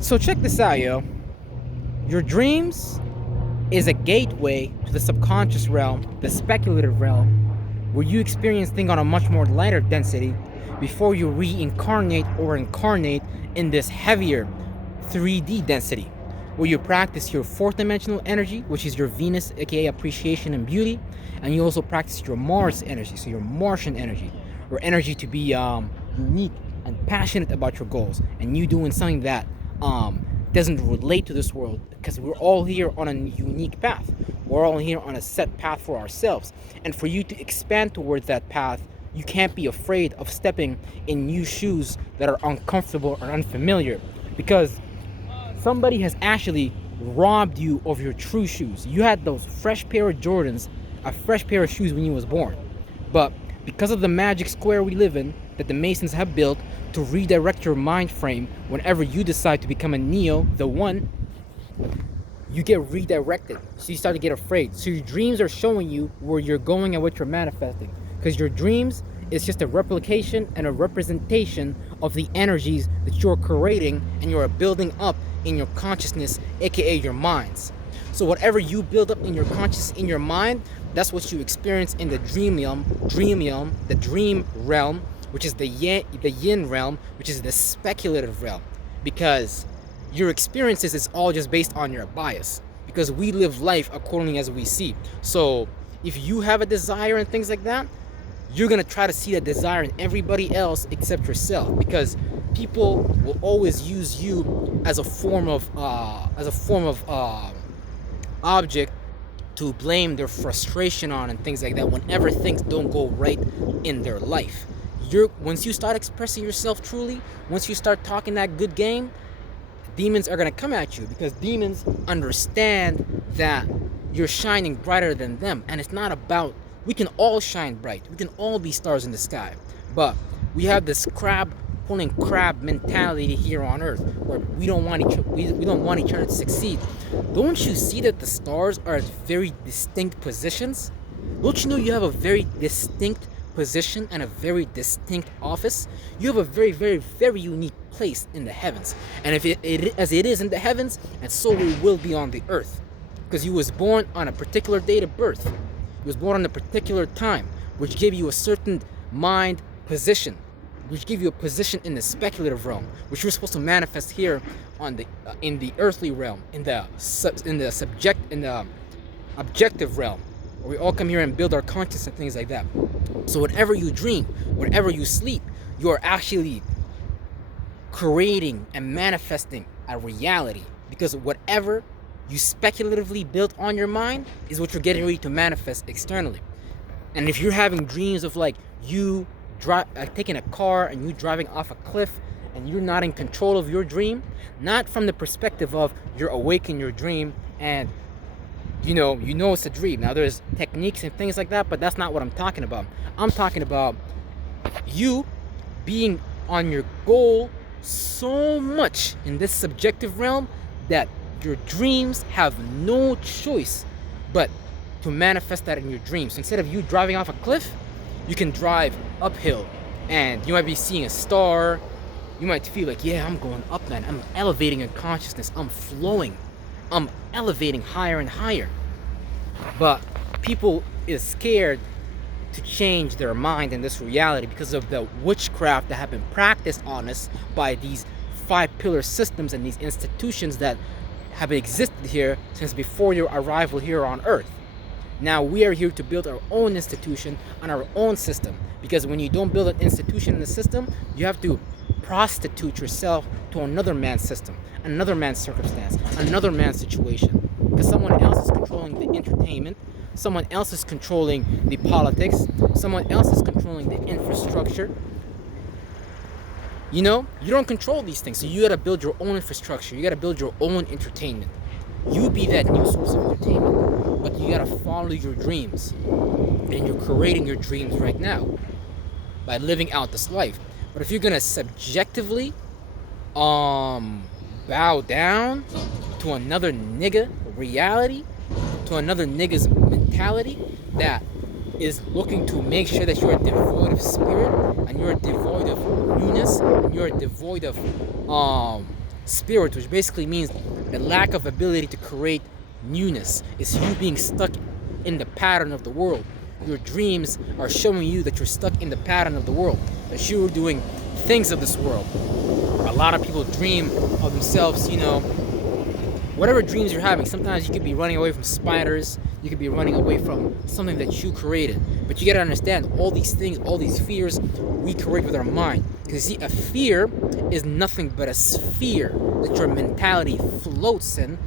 So check this out, yo. Your dreams is a gateway to the subconscious realm, the speculative realm, where you experience things on a much more lighter density before you reincarnate or incarnate in this heavier 3D density, where you practice your fourth dimensional energy, which is your Venus, aka appreciation and beauty, and you also practice your Mars energy, so your Martian energy, or energy to be unique and passionate about your goals, and you doing something that doesn't relate to this world, because we're all here on a unique path. We're all here on a set path for ourselves, and for you to expand towards that path, you can't be afraid of stepping in new shoes that are uncomfortable or unfamiliar, because somebody has actually robbed you of your true shoes. You had those fresh pair of Jordans, a fresh pair of shoes when you was born. But because of the magic square we live in that the Masons have built to redirect your mind frame whenever you decide to become a Neo, the one, you get redirected. So you start to get afraid. So your dreams are showing you where you're going and what you're manifesting. Because your dreams is just a replication and a representation of the energies that you're creating and you're building up in your consciousness, aka your minds. So whatever you build up in your conscious, in your mind, that's what you experience in the the dream realm, which is the yin realm, which is the speculative realm. Because your experiences is all just based on your bias. Because we live life accordingly as we see. So if you have a desire and things like that, you're gonna try to see that desire in everybody else except yourself, because people will always use you as a form of object to blame their frustration on and things like that whenever things don't go right in their life. Once you start expressing yourself truly, once you start talking that good game, demons are going to come at you, because demons understand that you're shining brighter than them. And it's not about, we can all shine bright, we can all be stars in the sky, but we have this crab pulling crab mentality here on earth, where we don't want we don't want each other to succeed. Don't you see that the stars are at very distinct positions? Don't you know you have a very distinct position and a very distinct office? You have a very, very, very unique place in the heavens. And if as it is in the heavens, and so it will be on the earth. Because you was born on a particular date of birth. You was born on a particular time, which gave you a certain mind position, which gave you a position in the speculative realm, which you're supposed to manifest here on the in the earthly realm, in the objective realm, where we all come here and build our conscience and things like that. So whatever you dream, whenever you sleep, you are actually creating and manifesting a reality, because whatever you speculatively built on your mind is what you're getting ready to manifest externally. And if you're having dreams of like you taking a car and you driving off a cliff and you're not in control of your dream, not from the perspective of you're awake in your dream and you know it's a dream. Now there's techniques and things like that, but that's not what I'm talking about. I'm talking about you being on your goal so much in this subjective realm that your dreams have no choice but to manifest that in your dreams. So instead of you driving off a cliff, you can drive uphill and you might be seeing a star. You might feel like, yeah, I'm going up, man. I'm elevating in consciousness. I'm flowing. I'm elevating higher and higher. But people is scared to change their mind in this reality because of the witchcraft that have been practiced on us by these 5-pillar systems and these institutions that have existed here since before your arrival here on earth. Now we are here to build our own institution and our own system, because when you don't build an institution in the system, you have to prostitute yourself to another man's system, another man's circumstance, another man's situation, because someone else is controlling the entertainment, someone else is controlling the politics, someone else is controlling the infrastructure. You don't control these things, so you gotta build your own infrastructure. You gotta build your own entertainment. You be that new source of entertainment, but you gotta follow your dreams, and you're creating your dreams right now by living out this life. But if you're gonna subjectively bow down to another nigga reality, to another nigga's mentality that is looking to make sure that you're devoid of spirit and you're devoid of newness and you're devoid of Spirit, which basically means the lack of ability to create newness, is you being stuck in the pattern of the world. Your dreams are showing you that you're stuck in the pattern of the world, that you're doing things of this world. A lot of people dream of themselves, whatever dreams you're having. Sometimes you could be running away from spiders, you could be running away from something that you created. But you gotta understand, all these things, all these fears, we create with our mind. Because see, a fear is nothing but a sphere that your mentality floats in,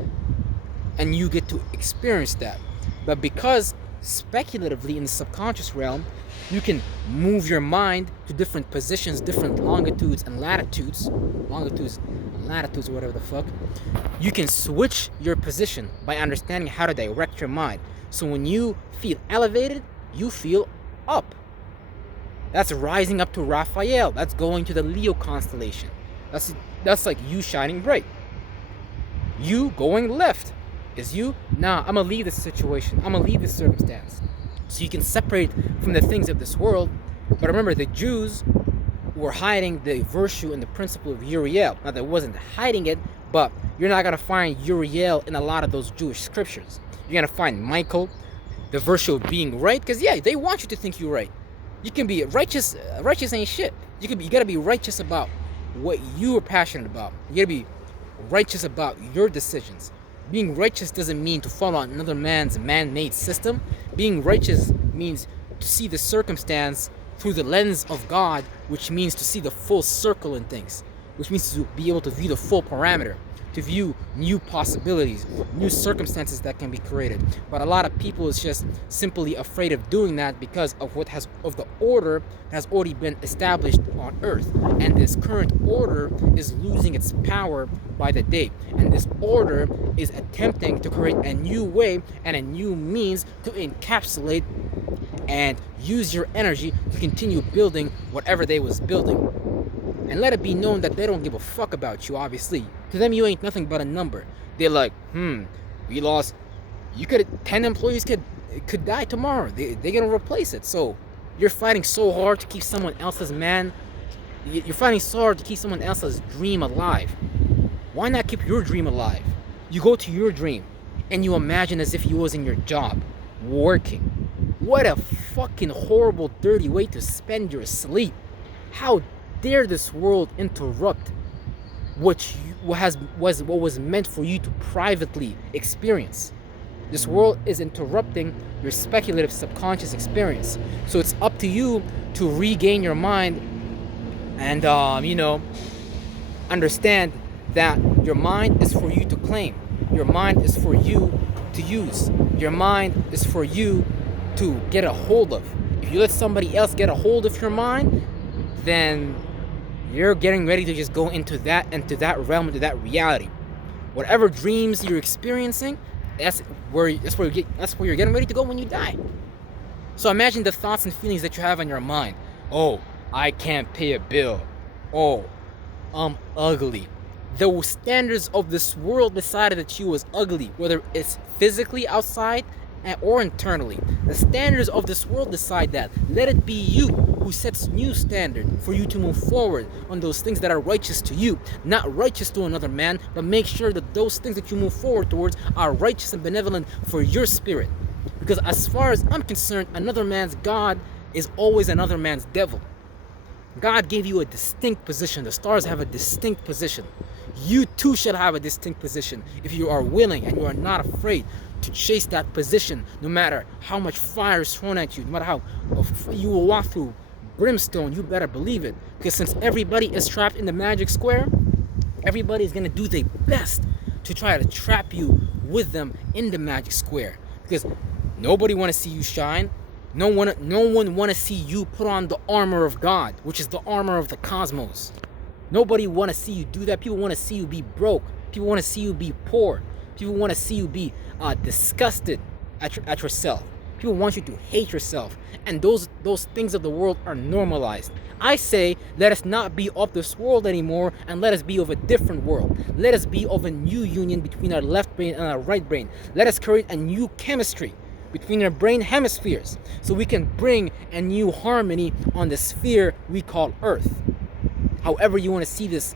and you get to experience that. But because speculatively in the subconscious realm, you can move your mind to different positions, different longitudes and latitudes, or whatever the fuck. You can switch your position by understanding how to direct your mind. So when you feel elevated, you feel up. That's rising up to Raphael. That's going to the Leo constellation. That's like you shining bright. You going left is you. Nah, I'm gonna leave this situation. I'm gonna leave this circumstance. So you can separate from the things of this world. But remember, the Jews were hiding the virtue and the principle of Uriel. Now, they wasn't hiding it, but you're not gonna find Uriel in a lot of those Jewish scriptures. You're gonna find Michael, the virtue of being right, because yeah, they want you to think you're right. You can be righteous. Righteous ain't shit. You gotta be righteous about what you are passionate about. You gotta be righteous about your decisions. Being righteous doesn't mean to follow another man's man-made system. Being righteous means to see the circumstance through the lens of God, which means to see the full circle in things, which means to be able to view the full parameter, to view new possibilities, new circumstances that can be created. But a lot of people is just simply afraid of doing that because of the order that has already been established on earth. And this current order is losing its power by the day. And this order is attempting to create a new way and a new means to encapsulate and use your energy to continue building whatever they was building. And let it be known that they don't give a fuck about you, obviously. To them, you ain't nothing but a number. They're like, we lost. 10 employees could die tomorrow. They're gonna replace it. So you're fighting so hard to keep someone else's you're fighting so hard to keep someone else's dream alive. Why not keep your dream alive? You go to your dream and you imagine as if you was in your job, working. What a fucking horrible, dirty way to spend your sleep. How dare this world interrupt what was meant for you to privately experience? This world is interrupting your speculative subconscious experience. So it's up to you to regain your mind and understand that your mind is for you to claim. Your mind is for you to use. Your mind is for you to get a hold of. If you let somebody else get a hold of your mind, then you're getting ready to just go into that realm, into that reality. Whatever dreams you're experiencing, that's where you're getting ready to go when you die. So imagine the thoughts and feelings that you have on your mind. Oh, I can't pay a bill. Oh, I'm ugly. The standards of this world decided that you was ugly, whether it's physically outside or internally. The standards of this world decide that. Let it be you who sets new standard for you to move forward on those things that are righteous to you, not righteous to another man, but make sure that those things that you move forward towards are righteous and benevolent for your spirit. Because as far as I'm concerned, another man's God is always another man's devil. God gave you a distinct position. The stars have a distinct position. You too shall have a distinct position if you are willing and you are not afraid to chase that position, no matter how much fire is thrown at you, no matter how you will walk through brimstone. You better believe it, because since everybody is trapped in the magic square, everybody is gonna do their best to try to trap you with them in the magic square, because nobody want to see you shine. No one want to see you put on the armor of God, which is the armor of the cosmos. Nobody want to see you do that. People want to see you be broke. People want to see you be poor. People want to see you be disgusted at yourself. People want you to hate yourself. And those things of the world are normalized. I say, let us not be of this world anymore, and let us be of a different world. Let us be of a new union between our left brain and our right brain. Let us create a new chemistry between our brain hemispheres, so we can bring a new harmony on the sphere we call Earth. However you want to see this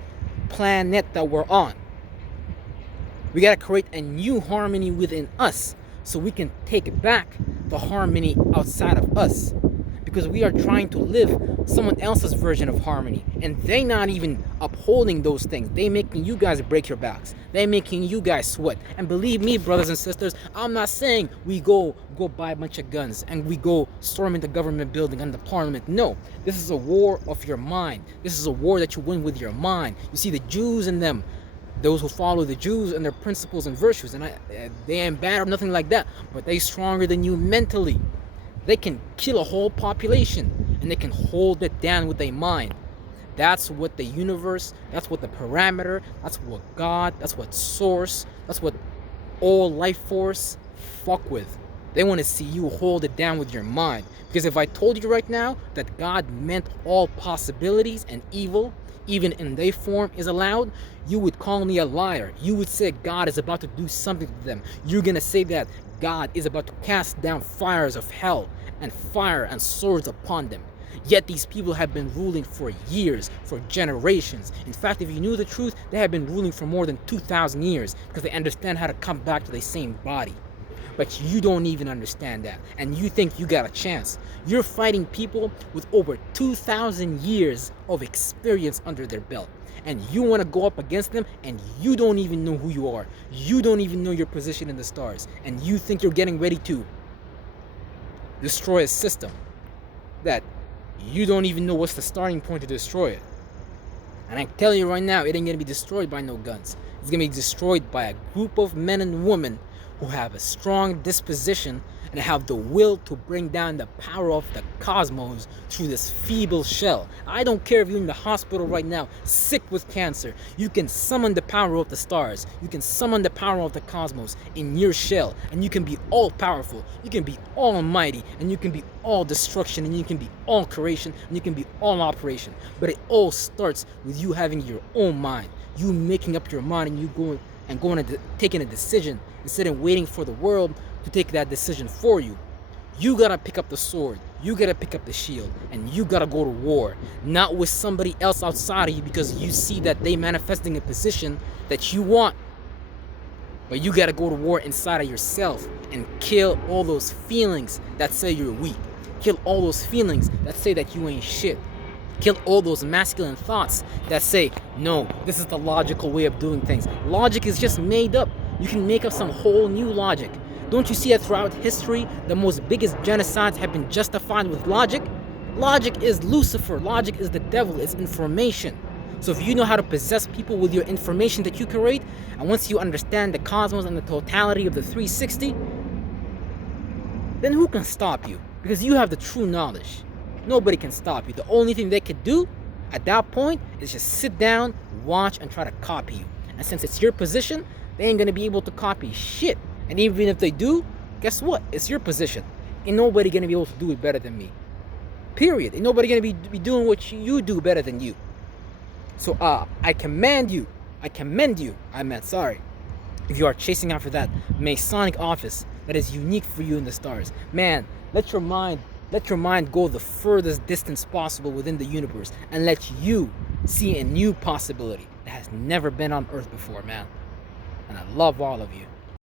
planet that we're on. We gotta create a new harmony within us so we can take back the harmony outside of us. Because we are trying to live someone else's version of harmony, and they not even upholding those things. They making you guys break your backs. They making you guys sweat. And believe me, brothers and sisters, I'm not saying we go buy a bunch of guns and we go storming the government building and the parliament. No, this is a war of your mind. This is a war that you win with your mind. You see, the Jews and them, those who follow the Jews and their principles and virtues, and they ain't bad or nothing like that, but they stronger than you mentally. They can kill a whole population and they can hold it down with their mind. That's what the universe, that's what the parameter, that's what God, that's what source, that's what all life force fuck with. They want to see you hold it down with your mind. Because if I told you right now that God meant all possibilities and evil, even in their form, is allowed, you would call me a liar. You would say God is about to do something to them. You're going to say that God is about to cast down fires of hell and fire and swords upon them. Yet these people have been ruling for years, for generations. In fact, if you knew the truth, they have been ruling for more than 2,000 years because they understand how to come back to the same body. But you don't even understand that, and you think you got a chance. You're fighting people with over 2,000 years of experience under their belt, and you want to go up against them, and you don't even know who you are. You don't even know your position in the stars, and you think you're getting ready to destroy a system that you don't even know what's the starting point to destroy it. And I tell you right now, it ain't gonna be destroyed by no guns. It's gonna be destroyed by a group of men and women who have a strong disposition and have the will to bring down the power of the cosmos through this feeble shell. I don't care if you're in the hospital right now, sick with cancer. You can summon the power of the stars. You can summon the power of the cosmos in your shell, and you can be all powerful. You can be almighty, and you can be all destruction, and you can be all creation, and you can be all operation. But it all starts with you having your own mind. You making up your mind, and you going and taking a decision instead of waiting for the world to take that decision for you. You gotta pick up the sword, you gotta pick up the shield, and you gotta go to war, not with somebody else outside of you because you see that they manifesting a position that you want. But you gotta go to war inside of yourself and kill all those feelings that say you're weak. Kill all those feelings that say that you ain't shit. Kill all those masculine thoughts that say, no, this is the logical way of doing things. Logic is just made up. You can make up some whole new logic. Don't you see that throughout history, the most biggest genocides have been justified with logic? Logic is Lucifer. Logic is the devil. It's information. So if you know how to possess people with your information that you create, and once you understand the cosmos and the totality of the 360, then who can stop you? Because you have the true knowledge. Nobody can stop you. The only thing they could do at that point is just sit down, watch, and try to copy you. And since it's your position, they ain't gonna be able to copy shit. And even if they do, guess what? It's your position. Ain't nobody gonna be able to do it better than me. Period. Ain't nobody gonna be doing what you do better than you. So I commend you. If you are chasing after that Masonic office that is unique for you in the stars, man, let your mind go the furthest distance possible within the universe and let you see a new possibility that has never been on Earth before, man. And I love all of you.